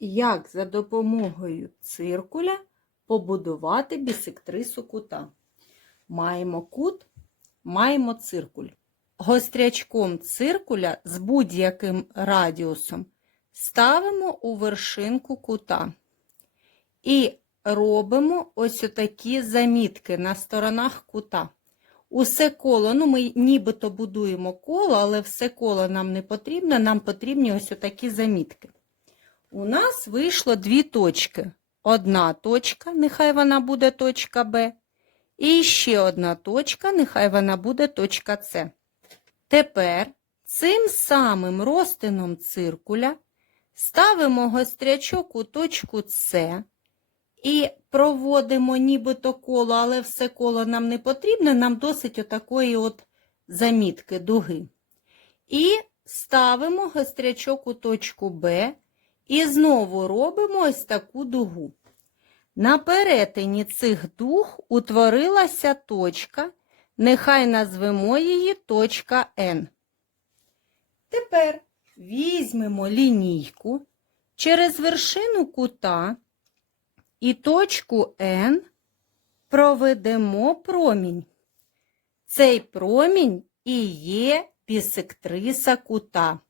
Як за допомогою циркуля побудувати бісектрису кута? Маємо кут, маємо циркуль. Гострячком циркуля з будь-яким радіусом ставимо у вершинку кута і робимо ось отакі замітки на сторонах кута. Усе коло, ну ми нібито будуємо коло, але все коло нам не потрібно, нам потрібні ось отакі замітки. У нас вийшло дві точки. Одна точка, нехай вона буде точка Б, і ще одна точка, нехай вона буде точка С. Тепер цим самим розтином циркуля ставимо гострячок у точку С і проводимо нібито коло, але все коло нам не потрібно, нам досить отакої от замітки дуги. І ставимо гострячок у точку Б і знову робимо ось таку дугу. На перетині цих дуг утворилася точка, нехай назвемо її точка N. Тепер візьмемо лінійку через вершину кута і точку N проведемо промінь. Цей промінь і є бісектриса кута.